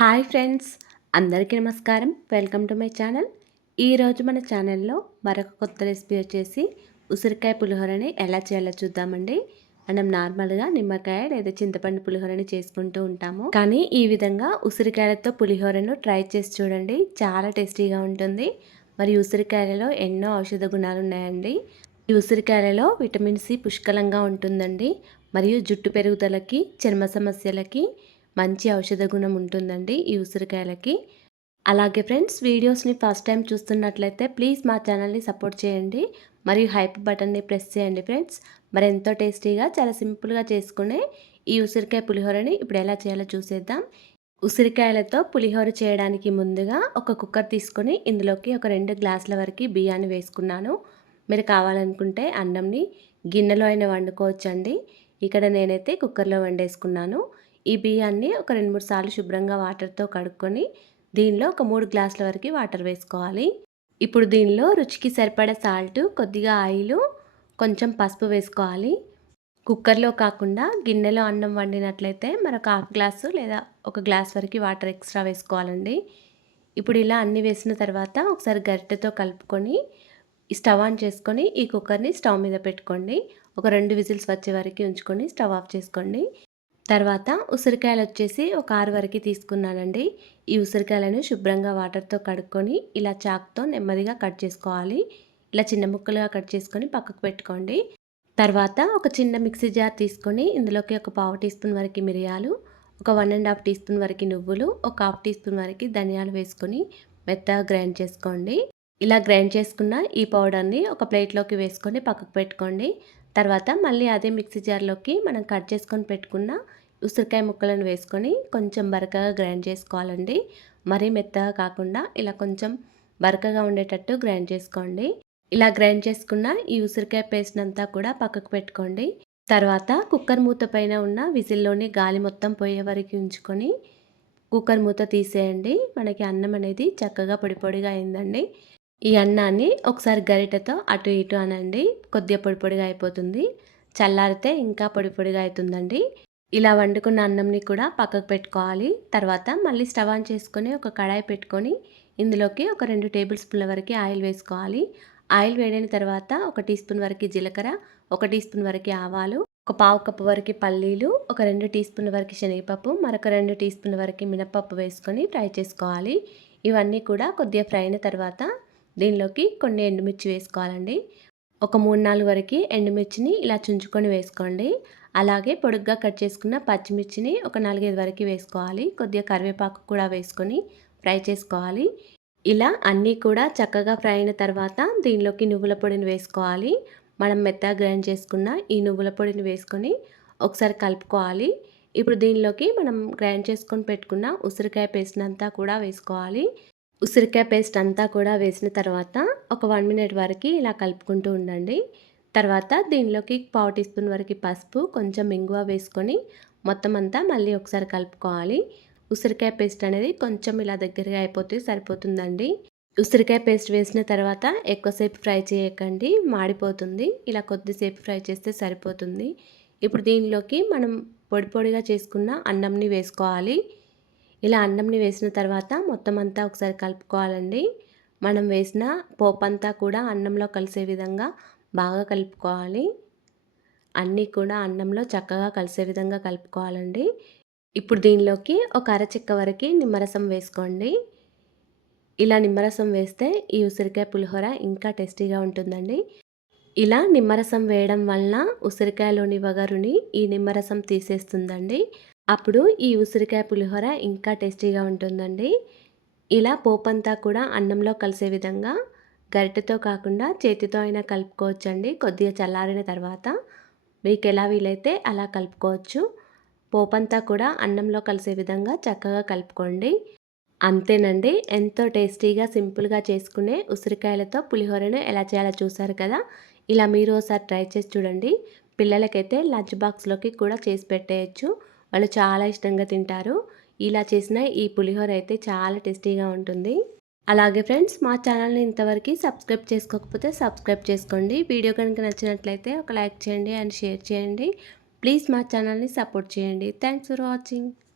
Hi friends, అందరికీ నమస్కారం. Welcome to my channel. ఈరోజు మన ఛానల్లో మరొక కొత్త రెసిపీ వచ్చేసి ఉసిరికాయ పులిహోరని ఎలా చేయాలో చూద్దామండి. మనం నార్మల్గా నిమ్మకాయ లేదా చింతపండు పులిహోరని చేసుకుంటూ ఉంటాము, కానీ ఈ విధంగా ఉసిరికాయలతో పులిహోరను ట్రై చేసి చూడండి. చాలా టేస్టీగా ఉంటుంది. మరి ఉసిరికాయలలో ఎన్నో ఔషధ గుణాలు ఉన్నాయండి. ఈ ఉసిరికాయలలో విటమిన్ సి పుష్కలంగా ఉంటుందండి. మరియు జుట్టు పెరుగుదలకి, చర్మ సమస్యలకి మంచి ఔషధ గుణం ఉంటుందండి ఈ ఉసిరికాయలకి. అలాగే ఫ్రెండ్స్, వీడియోస్ని ఫస్ట్ టైం చూస్తున్నట్లయితే ప్లీజ్ మా ఛానల్ని సపోర్ట్ చేయండి. మరియు హైప్ బటన్ని ప్రెస్ చేయండి ఫ్రెండ్స్. మరి ఎంతో టేస్టీగా చాలా సింపుల్గా చేసుకునే ఈ ఉసిరికాయ పులిహోరని ఇప్పుడు ఎలా చేయాలో చూసేద్దాం. ఉసిరికాయలతో పులిహోర చేయడానికి ముందుగా ఒక కుక్కర్ తీసుకొని ఇందులోకి ఒక 2 గ్లాసుల వరకు బియ్యాన్ని వేసుకున్నాను. మీరు కావాలనుకుంటే అన్నంని గిన్నెలో అయినా వండుకోవచ్చండి. ఇక్కడ నేనైతే కుక్కర్లో వండేసుకున్నాను. ఈ బియ్యాన్ని ఒక 2-3 సార్లు శుభ్రంగా వాటర్తో కడుక్కొని దీనిలో ఒక 3 గ్లాసుల వరకు వాటర్ వేసుకోవాలి. ఇప్పుడు దీనిలో రుచికి సరిపడా సాల్ట్, కొద్దిగా ఆయిల్, కొంచెం పసుపు వేసుకోవాలి. కుక్కర్లో కాకుండా గిన్నెలో అన్నం వండినట్లయితే మరొక హాఫ్ గ్లాసు లేదా ఒక గ్లాస్ వరకు వాటర్ ఎక్స్ట్రా వేసుకోవాలండి. ఇప్పుడు ఇలా అన్నీ వేసిన తర్వాత ఒకసారి గరిటెతో కలుపుకొని స్టవ్ ఆన్ చేసుకొని ఈ కుక్కర్ని స్టవ్ మీద పెట్టుకోండి. ఒక 2 విజిల్స్ వచ్చే వరకు ఉంచుకొని స్టవ్ ఆఫ్ చేసుకోండి. తర్వాత ఉసిరికాయలు వచ్చేసి ఒక 6 వరకు తీసుకున్నానండి. ఈ ఉసిరికాయలను శుభ్రంగా వాటర్తో కడుక్కొని ఇలా చాక్తో నెమ్మదిగా కట్ చేసుకోవాలి. ఇలా చిన్న ముక్కలుగా కట్ చేసుకొని పక్కకు పెట్టుకోండి. తర్వాత ఒక చిన్న మిక్సీ జార్ తీసుకొని ఇందులోకి ఒక పావు టీ స్పూన్ వరకు మిరియాలు, ఒక 1½ టీ స్పూన్ వరకు నువ్వులు, ఒక హాఫ్ టీ స్పూన్ వరకు ధనియాలు వేసుకొని మెత్తగా గ్రైండ్ చేసుకోండి. ఇలా గ్రైండ్ చేసుకున్న ఈ పౌడర్ని ఒక ప్లేట్లోకి వేసుకొని పక్కకు పెట్టుకోండి. తర్వాత మళ్ళీ అదే మిక్సీ జార్లోకి మనం కట్ చేసుకొని పెట్టుకున్న ఉసిరికాయ ముక్కలను వేసుకొని కొంచెం బరకగా గ్రైండ్ చేసుకోవాలండి. మరీ మెత్తగా కాకుండా ఇలా కొంచెం బరకగా ఉండేటట్టు గ్రైండ్ చేసుకోండి. ఇలా గ్రైండ్ చేసుకున్న ఈ ఉసిరికాయ పేస్ట్ అంతా కూడా పక్కకు పెట్టుకోండి. తర్వాత కుక్కర్ మూత పైన ఉన్న విజిల్లోని గాలి మొత్తం పోయే వరకు ఉంచుకొని కుక్కర్ మూత తీసేయండి. మనకి అన్నం అనేది చక్కగా పొడి పొడిగా అయిందండి. ఈ అన్నాన్ని ఒకసారి గరిటెతో అటు ఇటు అనండి. కొద్దిగా పొడి పొడిగా అయిపోతుంది. చల్లారితే ఇంకా పొడి పొడిగా అవుతుందండి. ఇలా వండుకున్న అన్నంని కూడా పక్కకు పెట్టుకోవాలి. తర్వాత మళ్ళీ స్టవ్ ఆన్ చేసుకొని ఒక కడాయి పెట్టుకొని ఇందులోకి ఒక 2 టేబుల్ స్పూన్ల వరకు ఆయిల్ వేసుకోవాలి. ఆయిల్ వేడిన తర్వాత ఒక టీ స్పూన్ వరకు జీలకర్ర, ఒక టీ స్పూన్ వరకు ఆవాలు, ఒక పావు కప్పు వరకు పల్లీలు, ఒక 2 టీ స్పూన్ల వరకు శనగపప్పు, మరొక 2 టీ స్పూన్ల వరకు మినపప్పు వేసుకొని ఫ్రై చేసుకోవాలి. ఇవన్నీ కూడా కొద్దిగా ఫ్రై అయిన తర్వాత దీనిలోకి కొన్ని ఎండుమిర్చి వేసుకోవాలండి. ఒక 3-4 వరకు ఎండుమిర్చిని ఇలా చుంచుకొని వేసుకోండి. అలాగే పొడుగ్గా కట్ చేసుకున్న పచ్చిమిర్చిని ఒక 4-5 వరకు వేసుకోవాలి. కొద్దిగా కరివేపాకు కూడా వేసుకొని ఫ్రై చేసుకోవాలి. ఇలా అన్నీ కూడా చక్కగా ఫ్రై అయిన తర్వాత దీనిలోకి నువ్వుల పొడిని వేసుకోవాలి. మనం మెత్తగా గ్రైండ్ చేసుకున్న ఈ నువ్వుల పొడిని వేసుకొని ఒకసారి కలుపుకోవాలి. ఇప్పుడు దీనిలోకి మనం గ్రైండ్ చేసుకొని పెట్టుకున్న ఉసిరికాయ పేస్ట్ అంతా కూడా వేసుకోవాలి. ఉసిరికాయ పేస్ట్ అంతా కూడా వేసిన తర్వాత ఒక 1 మినిట్ వరకు ఇలా కలుపుకుంటూ ఉండండి. తర్వాత దీనిలోకి పావు టీ స్పూన్ వరకు పసుపు, కొంచెం ఇంగువ వేసుకొని మొత్తం అంతా మళ్ళీ ఒకసారి కలుపుకోవాలి. ఉసిరికాయ పేస్ట్ అనేది కొంచెం ఇలా దగ్గరగా అయిపోతే సరిపోతుందండి. ఉసిరికాయ పేస్ట్ వేసిన తర్వాత ఎక్కువసేపు ఫ్రై చేయకండి, మాడిపోతుంది. ఇలా కొద్దిసేపు ఫ్రై చేస్తే సరిపోతుంది. ఇప్పుడు దీనిలోకి మనం పొడి పొడిగా చేసుకున్న అన్నంని వేసుకోవాలి. ఇలా అన్నంని వేసిన తర్వాత మొత్తం అంతా ఒకసారి కలుపుకోవాలండి. మనం వేసిన పోపంతా కూడా అన్నంలో కలిసే విధంగా బాగా కలుపుకోవాలి. అన్నీ కూడా అన్నంలో చక్కగా కలిసే విధంగా కలుపుకోవాలండి. ఇప్పుడు దీనిలోకి ఒక అరచెక్క వరకు నిమ్మరసం వేసుకోండి. ఇలా నిమ్మరసం వేస్తే ఈ ఉసిరికాయ పులిహోర ఇంకా టేస్టీగా ఉంటుందండి. ఇలా నిమ్మరసం వేయడం వలన ఉసిరికాయలోని వగరుని ఈ నిమ్మరసం తీసేస్తుందండి. అప్పుడు ఈ ఉసిరికాయ పులిహోర ఇంకా టేస్టీగా ఉంటుందండి. ఇలా పోపంతా కూడా అన్నంలో కలిసే విధంగా గరిటెతో కాకుండా చేతితో అయినా కలుపుకోవచ్చండి. కొద్దిగా చల్లారిన తర్వాత మీకు ఎలా వీలైతే అలా కలుపుకోవచ్చు. పోపంతా కూడా అన్నంలో కలిసే విధంగా చక్కగా కలుపుకోండి. అంతేనండి, ఎంతో టేస్టీగా సింపుల్గా చేసుకునే ఉసిరికాయలతో పులిహోరను ఎలా చేయాలో చూసారు కదా. ఇలా మీరు ఒకసారి ట్రై చేసి చూడండి. పిల్లలకైతే లంచ్ బాక్స్లోకి కూడా చేసి పెట్టేయచ్చు. వాళ్ళు చాలా ఇష్టంగా తింటారు. ఇలా చేసిన ఈ పులిహోర అయితే చాలా టేస్టీగా ఉంటుంది. అలాగే ఫ్రెండ్స్, మా ఛానల్ని ఇంతవరకు సబ్స్క్రైబ్ చేసుకోకపోతే సబ్స్క్రైబ్ చేసుకోండి. వీడియో కనుక నచ్చినట్లయితే ఒక లైక్ చేయండి అండ్ షేర్ చేయండి. ప్లీజ్ మా ఛానల్ని సపోర్ట్ చేయండి. Thanks for watching.